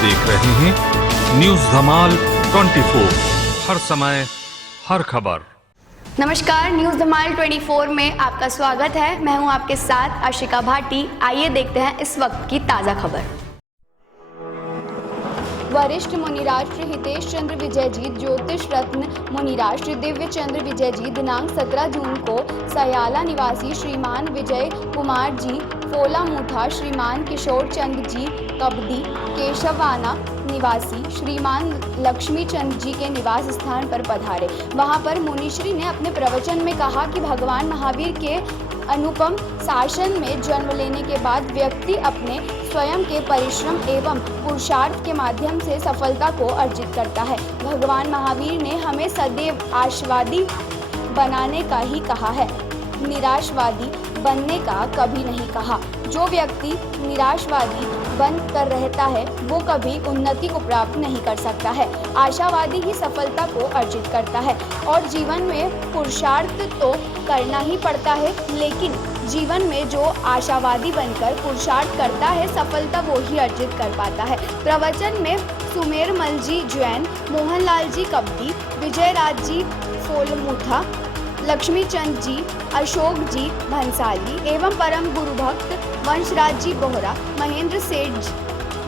देख रहे हैं न्यूज धमाल 24, हर समय हर खबर। नमस्कार, न्यूज धमाल 24 में आपका स्वागत है। मैं हूं आपके साथ आशिका भाटी। आइए देखते हैं इस वक्त की ताज़ा खबर। वरिष्ठ मुनिराज श्री हितेश चंद्र विजय जी ज्योतिष रत्न मुनिराज श्री दिव्य चंद्र विजय जी दिनांक 17 जून को सयाला निवासी श्रीमान विजय कुमार जी फोला मुठा, श्रीमान किशोर चंद जी कबडी केशवाना निवासी श्रीमान लक्ष्मी चंद जी के निवास स्थान पर पधारे। वहां पर मुनिश्री ने अपने प्रवचन में कहा कि भगवान महावीर के अनुपम शासन में जन्म लेने के बाद व्यक्ति अपने स्वयं के परिश्रम एवं पुरुषार्थ के माध्यम से सफलता को अर्जित करता है। भगवान महावीर ने हमें सदैव आशावादी बनाने का ही कहा है, निराशवादी बनने का कभी नहीं कहा। जो व्यक्ति निराशवादी बन कर रहता है वो कभी उन्नति को प्राप्त नहीं कर सकता है। आशावादी ही सफलता को अर्जित करता है और जीवन में पुरुषार्थ तो करना ही पड़ता है, लेकिन जीवन में जो आशावादी बनकर पुरुषार्थ करता है सफलता वो ही अर्जित कर पाता है। प्रवचन में सुमेरमल जी जैन, मोहनलाल जी कबडी, विजय राज जी फोलमुठा, लक्ष्मी चंद जी, अशोक जी भंसाली एवं परम गुरु भक्त वंशराज जी बोहरा, महेंद्र सेठ,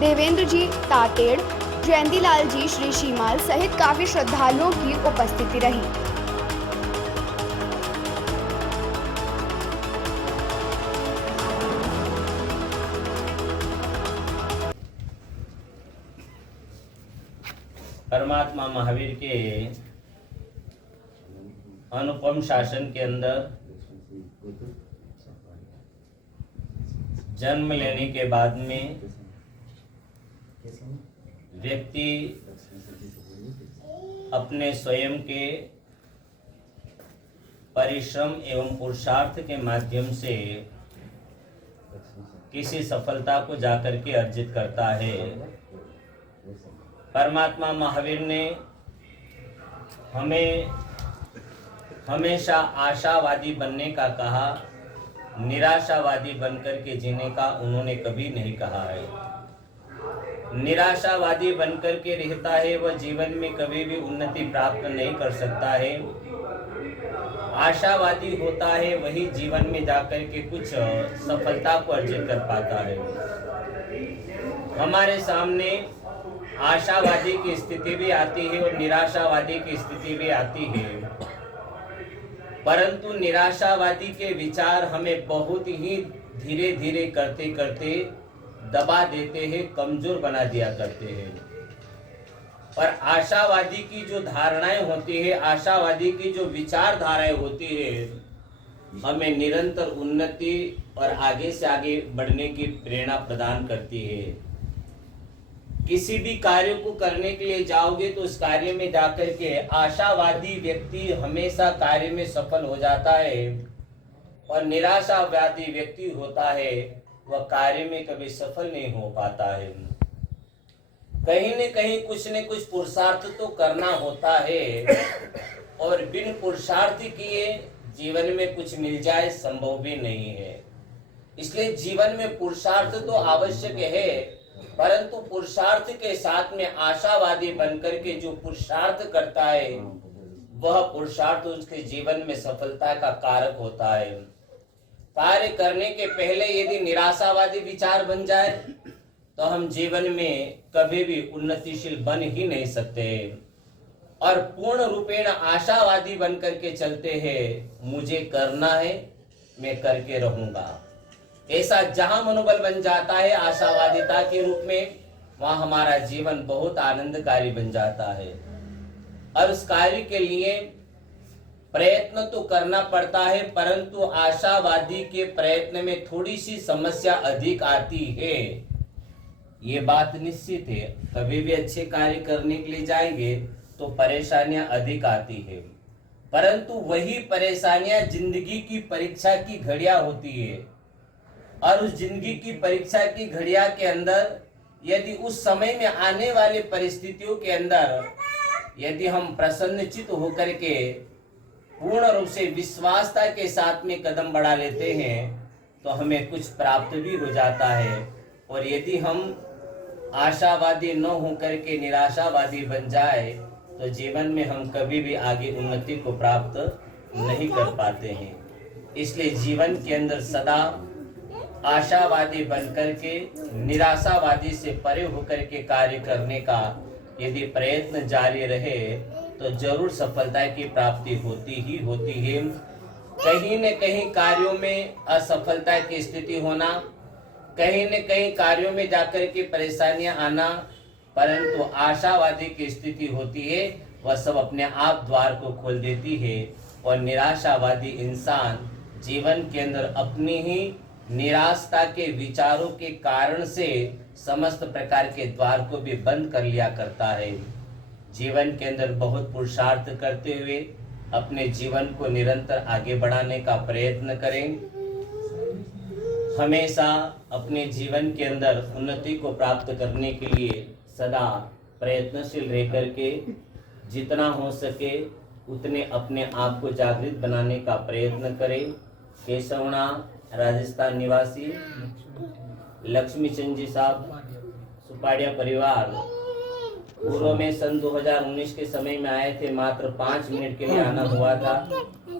देवेंद्र जी तातेड़, जयंतीलाल जी श्री शीमाल सहित काफी श्रद्धालुओं की उपस्थिति रही। परमात्मा महावीर के अनुपम शासन के अंदर जन्म लेने के बाद में व्यक्ति अपने स्वयं के परिश्रम एवं पुरुषार्थ के माध्यम से किसी सफलता को जाकर के अर्जित करता है। परमात्मा महावीर ने हमें हमेशा आशावादी बनने का कहा, निराशावादी बनकर के जीने का उन्होंने कभी नहीं कहा है। निराशावादी बनकर के रहता है वह जीवन में कभी भी उन्नति प्राप्त नहीं कर सकता है। आशावादी होता है वही जीवन में जाकर के कुछ सफलता को अर्जित कर पाता है। हमारे सामने आशावादी की स्थिति भी आती है और निराशावादी की स्थिति भी आती है, परंतु निराशावादी के विचार हमें बहुत ही धीरे धीरे करते करते दबा देते हैं, कमजोर बना दिया करते हैं। और आशावादी की जो धारणाएं होती है, आशावादी की जो विचारधाराएं होती है, हमें निरंतर उन्नति और आगे से आगे बढ़ने की प्रेरणा प्रदान करती है। किसी भी कार्य को करने के लिए जाओगे तो उस कार्य में जाकर के आशावादी व्यक्ति हमेशा कार्य में सफल हो जाता है और निराशावादी व्यक्ति होता है वह कार्य में कभी सफल नहीं हो पाता है। कहीं न कहीं कुछ न कुछ पुरुषार्थ तो करना होता है और बिन पुरुषार्थ किए जीवन में कुछ मिल जाए संभव भी नहीं है। इसलिए जीवन में पुरुषार्थ तो आवश्यक है, परंतु पुरुषार्थ के साथ में आशावादी बनकर के जो पुरुषार्थ करता है वह पुरुषार्थ उसके जीवन में सफलता का कारक होता है। कार्य करने के पहले यदि निराशावादी विचार बन जाए तो हम जीवन में कभी भी उन्नतिशील बन ही नहीं सकते और पूर्ण रूपेण आशावादी बनकर के चलते हैं, मुझे करना है मैं करके रहूंगा। ऐसा जहां मनोबल बन जाता है आशावादिता के रूप में, वहां हमारा जीवन बहुत आनंदकारी बन जाता है। और उस कार्य के लिए प्रयत्न तो करना पड़ता है, परंतु आशावादी के प्रयत्न में थोड़ी सी समस्या अधिक आती है, ये बात निश्चित है। कभी भी अच्छे कार्य करने के लिए जाएंगे तो परेशानियां अधिक आती है, परंतु वही परेशानियां जिंदगी की परीक्षा की घड़ियां होती है और उस जिंदगी की परीक्षा की घड़िया के अंदर यदि उस समय में आने वाली परिस्थितियों के अंदर यदि हम प्रसन्नचित होकर के पूर्ण रूप से विश्वासता के साथ में कदम बढ़ा लेते हैं तो हमें कुछ प्राप्त भी हो जाता है। और यदि हम आशावादी न होकर के निराशावादी बन जाए तो जीवन में हम कभी भी आगे उन्नति को प्राप्त नहीं कर पाते हैं। इसलिए जीवन के अंदर सदा आशावादी बनकर के निराशावादी से परे होकर के कार्य करने का यदि प्रयत्न जारी रहे तो जरूर सफलता की प्राप्ति होती ही होती है। कहीं न कहीं कार्यों में असफलता की स्थिति होना, कहीं न कहीं कार्यों में जाकर के परेशानियां आना, परंतु आशावादी की स्थिति होती है वह सब अपने आप द्वार को खोल देती है। और निराशावादी इंसान जीवन के अंदर अपनी ही निराशा के विचारों के कारण से समस्त प्रकार के द्वार को भी बंद कर लिया करता है। जीवन के अंदर बहुत पुरुषार्थ करते हुए अपने जीवन को निरंतर आगे बढ़ाने का प्रयत्न करें। हमेशा अपने जीवन के अंदर उन्नति को प्राप्त करने के लिए सदा प्रयत्नशील रह करके जितना हो सके उतने अपने आप को जागृत बनाने का प्रयत्न करें। केशवना राजस्थान निवासी लक्ष्मी चंद जी साहब सुपाड़िया परिवार पूर्व में सन 2019 के समय में आए थे। मात्र 5 मिनट के लिए आना हुआ था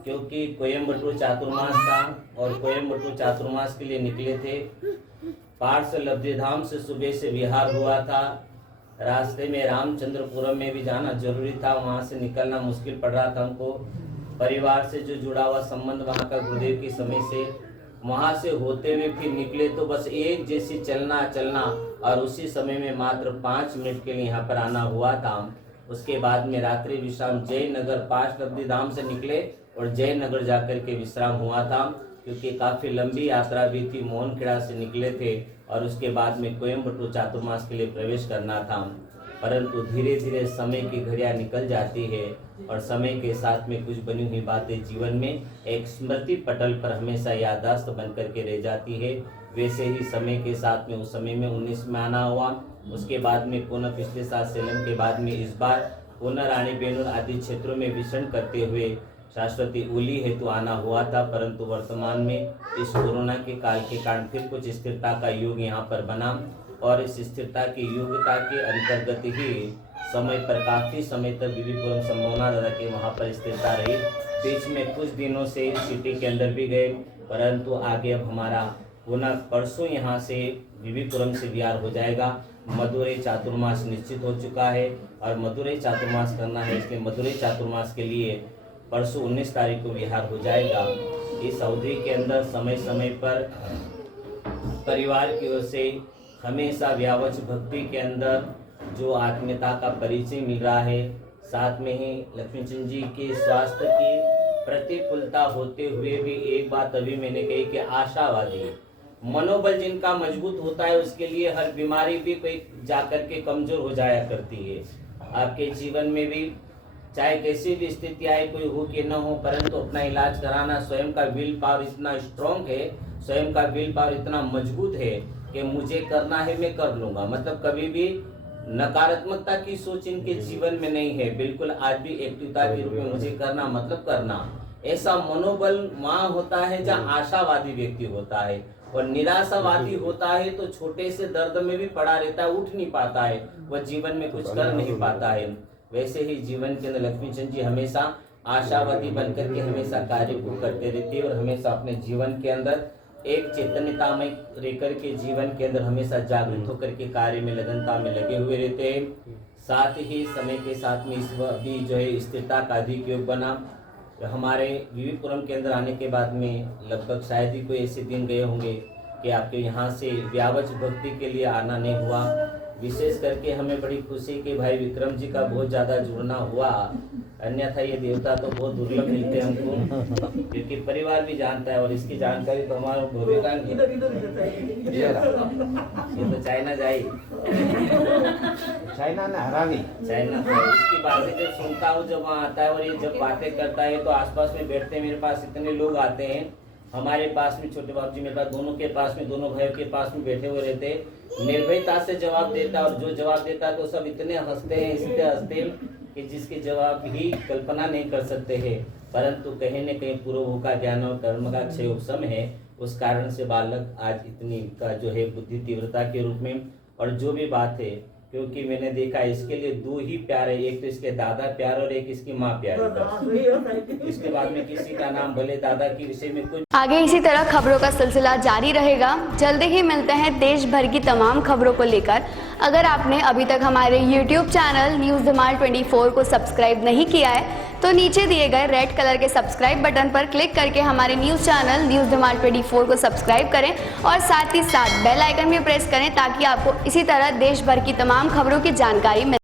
क्योंकि कोयम्बटूर चातुर्मास था और कोयम्बटूर चातुर्मास के लिए निकले थे। पार्थ से लब्धिधाम से सुबह से विहार हुआ था। रास्ते में रामचंद्रपुरम में भी जाना जरूरी था, वहां से निकलना मुश्किल पड़ रहा था हमको। परिवार से जो जुड़ा हुआ संबंध वहां का गुरुदेव के समय से, वहां से होते हुए फिर निकले तो बस एक जैसी चलना और उसी समय में मात्र 5 मिनट के लिए यहाँ पर आना हुआ था। उसके बाद में रात्रि विश्राम जयनगर पास लब्धिधाम से निकले और जयनगर जाकर के विश्राम हुआ था क्योंकि काफी लंबी यात्रा भी थी। मोहनखेड़ा से निकले थे और उसके बाद में कोयम्बटूर चातुर्मास के लिए प्रवेश करना था। परंतु धीरे धीरे समय की घड़ियां निकल जाती है और समय के साथ में कुछ बनी हुई बातें जीवन में एक स्मृति पटल पर हमेशा याददाश्त बन करके रह जाती है। वैसे ही समय के साथ में उस समय में 19 में आना हुआ। उसके बाद में पुनः पिछले साल सेलम के बाद में इस बार पुनः रानी बेनूर आदि क्षेत्रों में विचरण करते हुए शाश्वती उली हेतु आना हुआ था। परंतु वर्तमान में इस कोरोना के काल के कारण फिर कुछ स्थिरता का युग यहाँ पर बना और इस स्थिरता की युगता के अंतर्गत ही समय पर काफी समय तक बीबीपुरम संभावना दादा के वहाँ पर स्थिरता रही। बीच में कुछ दिनों से सिटी के अंदर भी गए, परंतु आगे अब हमारा पुनः परसों यहाँ से बीबीपुरम से विहार हो जाएगा। मदुरई चातुर्मास निश्चित हो चुका है और मदुरई चातुर्मास करना है, इसलिए मदुरई चातुर्मास के लिए परसों 19 तारीख को विहार हो जाएगा। इस अवधि के अंदर समय समय पर परिवार की ओर से हमेशा व्यावच भक्ति के अंदर जो आत्मीयता का परिचय मिल रहा है, साथ में ही लक्ष्मीचंद जी के स्वास्थ्य की प्रतिकूलता होते हुए भी एक बात अभी मैंने कही कि आशावादी मनोबल जिनका मजबूत होता है उसके लिए हर बीमारी भी कोई जाकर के कमजोर हो जाया करती है। आपके जीवन में भी चाहे कैसी भी स्थिति आए, कोई हो कि न हो, परंतु अपना इलाज कराना, स्वयं का विल पावर इतना स्ट्रॉन्ग है, स्वयं का विल पावर इतना मजबूत है कि मुझे करना है मैं कर लूंगा। मतलब कभी भी नकारात्मकता की सोच इनके जीवन में नहीं है, बिल्कुल आज भी एक्टिवता के रूप में मुझे करना मतलब करना। ऐसा मनोबल वहाँ होता है जहाँ आशावादी व्यक्ति होता है, और निराशावादी होता है तो छोटे से दर्द में भी पड़ा रहता है, उठ नहीं पाता है, वह जीवन में कुछ कर नहीं पाता है। वैसे ही जीवन के अंदर लक्ष्मीचंद जी हमेशा आशावादी बनकर के हमेशा कार्य को करते रहते हैं और हमेशा अपने जीवन के अंदर एक चैतन्यता में रहकर के जीवन के अंदर हमेशा जागृत होकर के कार्य में लगनता में लगे हुए रहते हैं। साथ ही समय के साथ में इस भी जो है स्थिरता का अधिक योग बना। हमारे बीबीपुरम के अंदर आने के बाद में लगभग शायद ही कोई ऐसे दिन गए होंगे कि आपके यहाँ से व्यावच भक्ति के लिए आना नहीं हुआ। विशेष करके हमें बड़ी खुशी कि भाई विक्रम जी का बहुत ज़्यादा जुड़ना हुआ, अन्यथा ये देवता तो बहुत दुर्लभ मिलते हैं हमको, क्योंकि परिवार भी जानता है और इसकी जानकारी तो हमारा भूमिकान की ये तो चाइना जाए चाइना ना हरावी चाइना। इसकी बातें जब सुनता हूँ, जब वहाँ आता है और ये जब बातें करता है तो आसपास में बैठते हैं, मेरे पास इतने लोग आते हैं, हमारे पास में छोटे बाबू जी मेरे पास, दोनों के पास में, दोनों भाइयों के पास में बैठे हुए रहते हैं, निर्भयता से जवाब देता है और जो जवाब देता है तो सब इतने हंसते हैं, इसलिए हंसते हैं कि जिसके जवाब ही कल्पना नहीं कर सकते हैं। परंतु कहीं न कहीं पूर्व का ज्ञान और कर्म का क्षय उपशम है, उस कारण से बालक आज इतनी का जो है बुद्धि तीव्रता के रूप में और जो भी बात है, क्योंकि मैंने देखा इसके लिए दो ही प्यार है, एक तो इसके दादा प्यार और एक इसकी माँ प्यार। इसके बाद में किसी का नाम भले दादा के विषय में कुछ। आगे इसी तरह खबरों का सिलसिला जारी रहेगा। जल्दी ही मिलते हैं देश भर की तमाम खबरों को लेकर। अगर आपने अभी तक हमारे YouTube चैनल न्यूज़ धमाल 24 को सब्सक्राइब नहीं किया है तो नीचे दिए गए रेड कलर के सब्सक्राइब बटन पर क्लिक करके हमारे न्यूज़ चैनल न्यूज़ धमाल 24 को सब्सक्राइब करें और साथ ही साथ बेल आइकन भी प्रेस करें ताकि आपको इसी तरह देश भर की तमाम खबरों की जानकारी मिले।